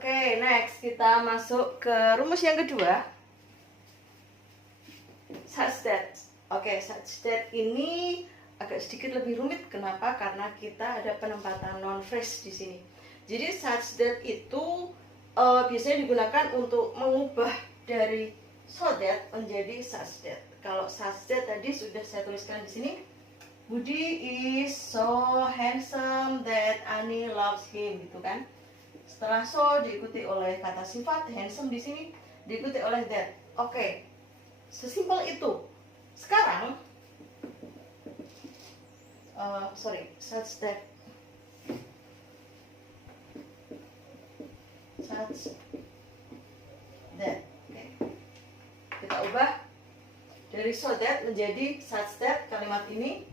Oke, next kita masuk ke rumus yang kedua. Such that. Oke, such that ini agak sedikit lebih rumit. Kenapa? Karena kita ada penempatan non phrase di sini. Jadi such that itu biasanya digunakan untuk mengubah dari so that menjadi such that. Kalau such that tadi sudah saya tuliskan di sini. Budi is so handsome that Annie loves him, gitu kan? Setelah so diikuti oleh kata sifat handsome di sini, diikuti oleh that. Oke, sesimpel itu. Sekarang, such that, Oke. Kita ubah dari so that menjadi such that. Kalimat ini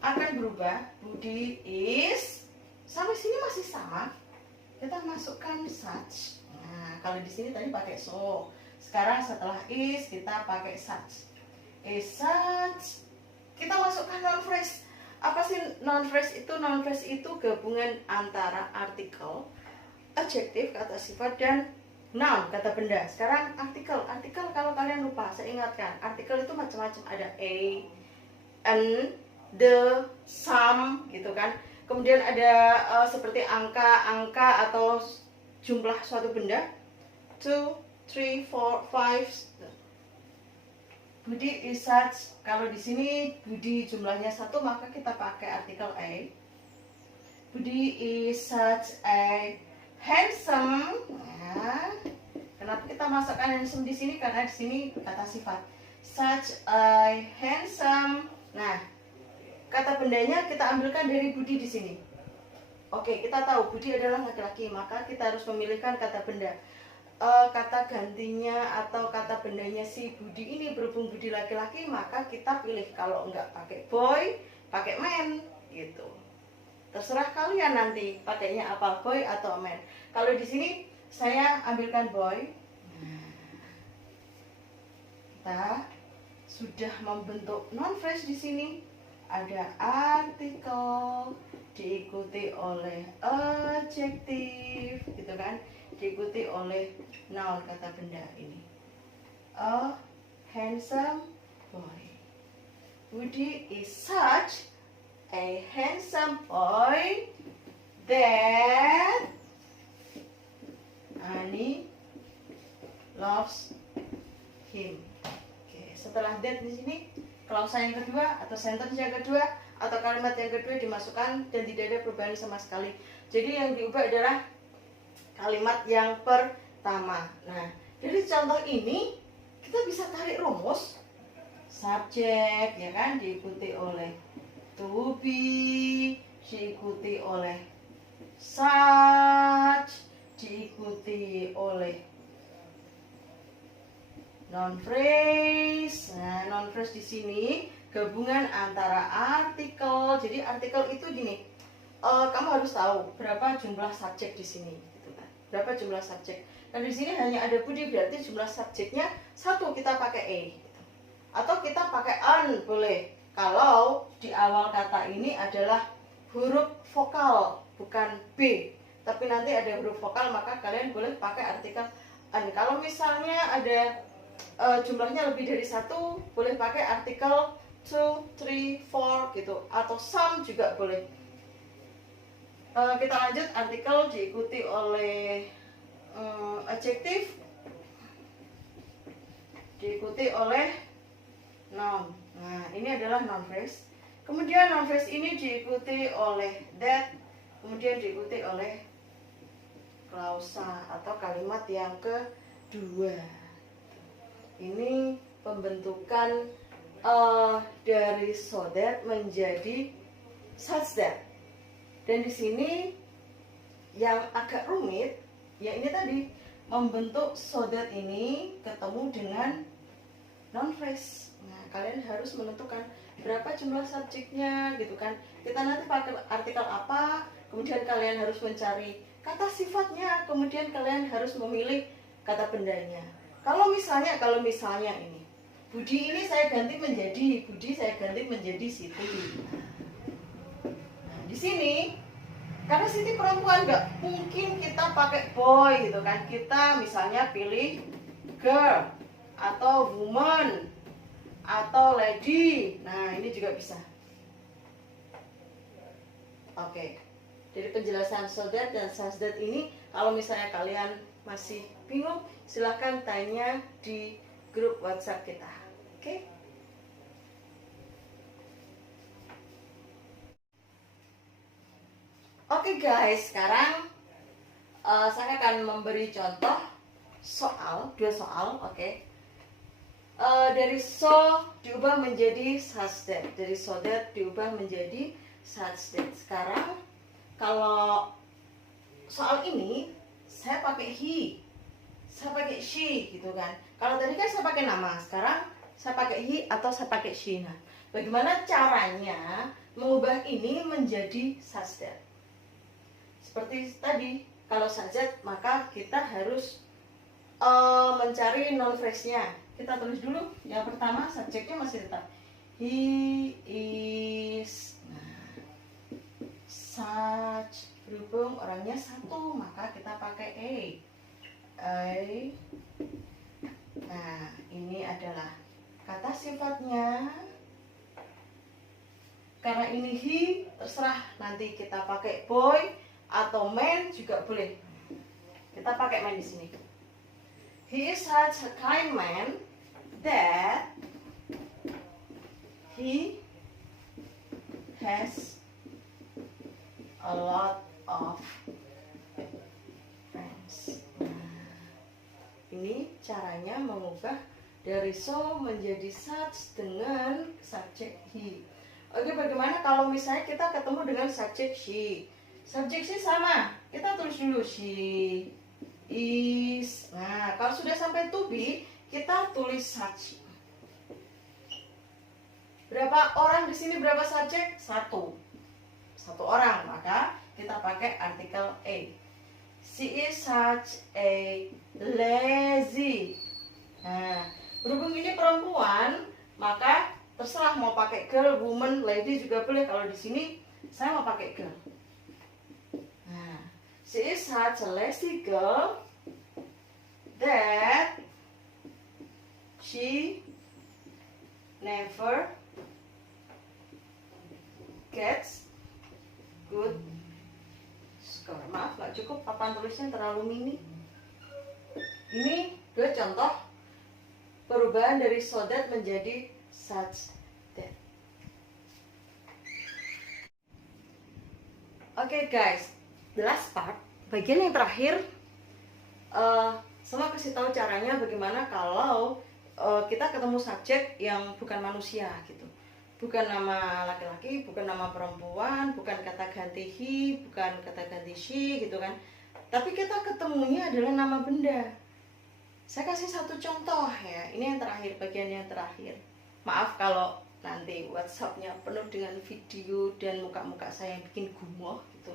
akan berubah. Budi is, sampai sini masih sama. Kita masukkan such. Nah, kalau di sini tadi pakai so. Sekarang setelah is kita pakai such. Is such. Kita masukkan noun phrase. Apa sih noun phrase itu? Noun phrase itu gabungan antara artikel, adjektif, kata sifat, dan noun, kata benda. Sekarang artikel. Artikel kalau kalian lupa, saya ingatkan. Artikel itu macam-macam. Ada a, an, the, some, gitu kan. Kemudian ada seperti angka atau jumlah suatu benda. 2, 3, 4, 5. Budi is such. Kalau di sini Budi jumlahnya 1, maka kita pakai artikel a. Budi is such a handsome. Nah, kenapa kita masukkan handsome di sini? Karena di sini kata sifat. Such a handsome. Nah, kata bendanya kita ambilkan dari Budi di sini. Oke, kita tahu Budi adalah laki-laki, maka kita harus memilihkan kata benda. Kata gantinya atau kata bendanya si Budi ini, berhubung Budi laki-laki, maka kita pilih. Kalau enggak pakai boy, pakai man, gitu. Terserah kalian nanti pakainya apa, boy atau man. Kalau di sini saya ambilkan boy. Kita sudah membentuk non phrase di sini. Ada artikel diikuti oleh adjektif, gitu kan, diikuti oleh noun, kata benda ini. A handsome boy. Budi is such a handsome boy that Annie loves him. Oke, setelah that di sini klausa yang kedua atau sentence yang kedua atau kalimat yang kedua dimasukkan dan tidak ada perubahan sama sekali. Jadi yang diubah adalah kalimat yang pertama. Nah, dari contoh ini kita bisa tarik rumus. Subjek, ya kan, diikuti oleh to be, diikuti oleh such, diikuti oleh non phrase. Nah, non phrase di sini gabungan antara artikel. Jadi artikel itu gini, kamu harus tahu berapa jumlah subjek di sini, gitu kan? Berapa jumlah subjek? Dan di sini hanya ada Budi, berarti jumlah subjeknya 1, kita pakai a, gitu. Atau kita pakai an, boleh. Kalau di awal kata ini adalah huruf vokal, bukan b, tapi nanti ada huruf vokal, maka kalian boleh pakai artikel an. Kalau misalnya ada jumlahnya lebih dari 1, boleh pakai artikel 2, 3, 4, gitu. Atau some juga boleh. Kita lanjut, artikel diikuti oleh adjektif, diikuti oleh noun. Nah, ini adalah noun phrase. Kemudian noun phrase ini diikuti oleh that, kemudian diikuti oleh klausa atau kalimat yang kedua. Ini pembentukan dari so that menjadi such that. Dan di sini yang agak rumit, ya ini tadi, membentuk so that ini ketemu dengan noun phrase. Nah, kalian harus menentukan berapa jumlah subjeknya, gitu kan. Kita nanti pakai artikel apa, kemudian kalian harus mencari kata sifatnya, kemudian kalian harus memilih kata bendanya. Kalau misalnya ini Budi ini saya ganti menjadi Budi, saya ganti menjadi Siti. Nah, di sini Karena Siti perempuan, nggak mungkin kita pakai boy gitu kan. Kita misalnya pilih girl atau woman atau lady. Nah, ini juga bisa. Oke. Dari penjelasan so that dan such that ini, kalau misalnya kalian masih bingung, silahkan tanya di grup WhatsApp kita. Oke? Oke guys, sekarang saya akan memberi contoh dua soal, oke? Dari so diubah menjadi such that, dari so that diubah menjadi such that. Sekarang kalau soal ini saya pakai he, saya pakai she gitu kan. Kalau tadi kan saya pakai nama, sekarang saya pakai he atau saya pakai she. Nah, bagaimana caranya mengubah ini menjadi such that? Seperti tadi, kalau such that maka kita harus mencari non phrase-nya. Kita tulis dulu. Yang pertama, subjeknya masih tetap he is. Nah, such, berhubung orangnya satu, maka kita pakai a. Nah, ini adalah kata sifatnya. Karena ini he, terserah nanti kita pakai boy atau man juga boleh. Kita pakai man di sini. He is such a kind man that he has a lot of friends. Nah, ini caranya mengubah dari so menjadi such dengan subjek he. Oke, bagaimana kalau misalnya kita ketemu dengan subjek she? Subjek she sama, kita tulis dulu she is. Nah, kalau sudah sampai to be, kita tulis such. Berapa orang di sini, berapa subjek? Satu orang, maka kita pakai artikel a. She is such a lazy. Nah, berhubung ini perempuan, maka terserah mau pakai girl, woman, lady juga boleh. Kalau di sini saya mau pakai girl. Nah, she is such a lazy girl that she never gets good score. Maaf, nggak cukup papan tulisnya terlalu mini. Ini dua contoh perubahan dari so that menjadi such that. Oke guys, the last part, bagian yang terakhir, semua kasih tahu caranya bagaimana kalau kita ketemu subjek yang bukan manusia gitu. Bukan nama laki-laki, bukan nama perempuan, bukan kata ganti he, bukan kata ganti she gitu kan. Tapi kita ketemunya adalah nama benda. Saya kasih satu contoh ya. Ini yang terakhir, bagian yang terakhir. Maaf kalau nanti WhatsApp-nya penuh dengan video dan muka-muka saya yang bikin gumoh gitu.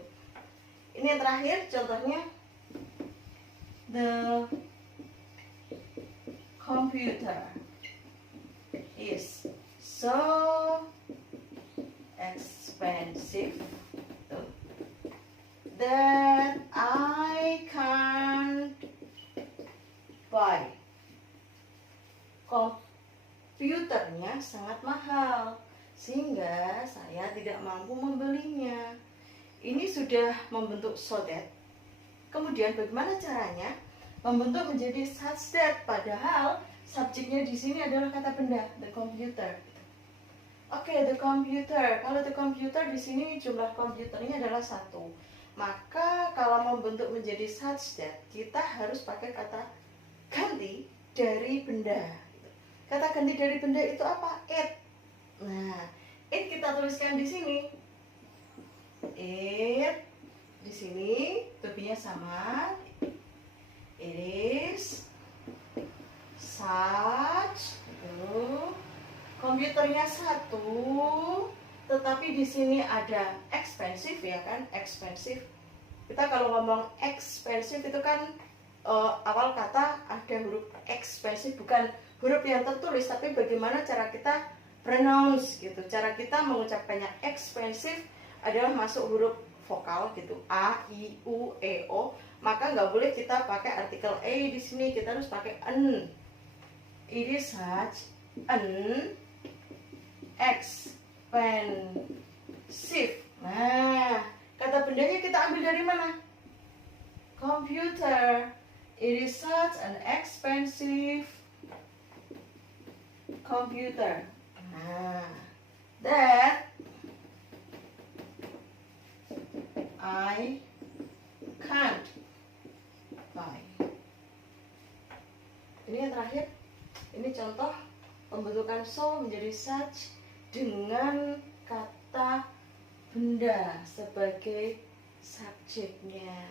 Ini yang terakhir, contohnya the computer is so expensive that I can't buy. Komputernya sangat mahal sehingga saya tidak mampu membelinya. Ini sudah membentuk so that. Kemudian bagaimana caranya membentuk menjadi such that, padahal subjeknya di sini adalah kata benda, the computer. Oke, the computer. Kalau the computer di sini jumlah komputernya adalah satu. Maka kalau membentuk menjadi such that, kita harus pakai kata ganti dari benda. Kata ganti dari benda itu apa? It. Nah, it kita tuliskan di sini. It di sini to-be-nya sama. It is such. Komputernya satu, tetapi di sini ada expensive ya kan, expensive. Kita kalau ngomong expensive itu kan awal kata ada huruf expensive, bukan huruf yang tertulis, tapi bagaimana cara kita pronounce gitu. Cara kita mengucapkannya expensive adalah masuk huruf vokal gitu, a, i, u, e, o, maka nggak boleh kita pakai artikel a di sini, kita harus pakai an. It is such an expensive. Nah, kata bendanya kita ambil dari mana? Computer. It is such an expensive computer. Nah, that I can't buy. Ini yang terakhir. Ini contoh pembentukan so menjadi such dengan kata benda sebagai subjeknya.